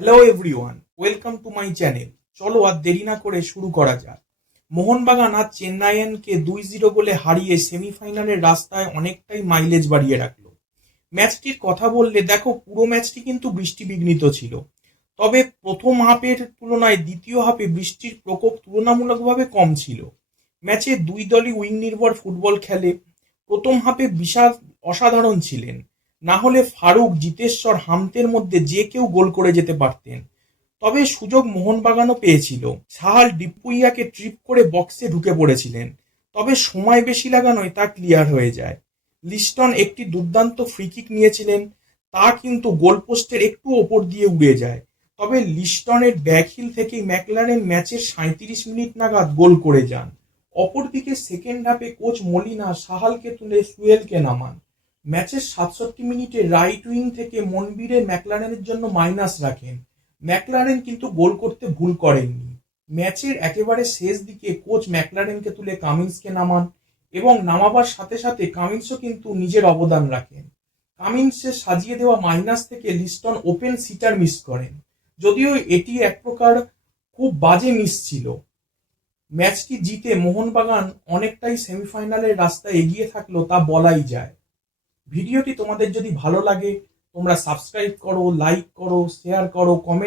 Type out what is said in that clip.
Hello everyone, welcome to my channel. চলো আর দেরি না করে শুরু করা যাক। মোহনবাগান আজ চেন্নাইয়ানকে 2-0 গোলে হারিয়ে সেমিফাইনালের রাস্তায় অনেকটাই মাইলেজ বাড়িয়ে রাখলো। ম্যাচটির কথা বললে দেখো, পুরো ম্যাচটি কিন্তু বৃষ্টি বিঘ্নিত ছিল। তবে প্রথম হাফের তুলনায় দ্বিতীয় হাফে বৃষ্টির প্রকোপ তুলনামূলকভাবে কম ছিল। ম্যাচে দুই দলই উইং নির্ভর ফুটবল খেলে। প্রথম হাফে বিশাল অসাধারণ ছিলেন, না হলে ফারুক, জিতেশ্বর, হামতের মধ্যে যে কেউ গোল করে যেতে পারতেন। তবে সুযোগ মোহনবাগানও পেয়েছিল। সাহাল ডিপুইয়াকে ট্রিপ করে বক্সে ঢুকে পড়েছিলেন, তবে সময় বেশি লাগানোয় তা ক্লিয়ার হয়ে যায়। লিস্টন একটি দুর্দান্ত ফ্রিকিক নিয়েছিলেন, তা কিন্তু গোলপোস্টের একটু ওপর দিয়ে উড়ে যায়। তবে লিস্টনের ব্যাকহিল থেকেই ম্যাকলারেন ম্যাচের 37 মিনিট নাগাদ গোল করে যান। অপরদিকে সেকেন্ড হাফে কোচ মলিনা সাহালকে তুলে সুয়েলকে নামান। ম্যাচের 67 মিনিটে রাইট উইং থেকে মনবীরে ম্যাকলারেনের জন্য মাইনাস রাখেন। ম্যাকলারেন কিন্তু গোল করতে ভুল করেননি। ম্যাচের একেবারে শেষ দিকে কোচ ম্যাকলারেনকে তুলে কামিন্সকে নামান এবং নামাবার সাথে সাথে কামিন্সও কিন্তু নিজের অবদান রাখেন। কামিন্সের সাজিয়ে দেওয়া মাইনাস থেকে লিস্টন ওপেন সিটার মিস করেন, যদিও এটি এক প্রকার খুব বাজে মিস ছিল। ম্যাচটি জিতে মোহনবাগান অনেকটাই সেমিফাইনালের রাস্তায় এগিয়ে থাকলো, তা বলাই যায়। ভিডিওটি তোমাদের যদি ভালো লাগে তোমরা সাবস্ক্রাইব করো, লাইক করো, শেয়ার করো, কমেন্ট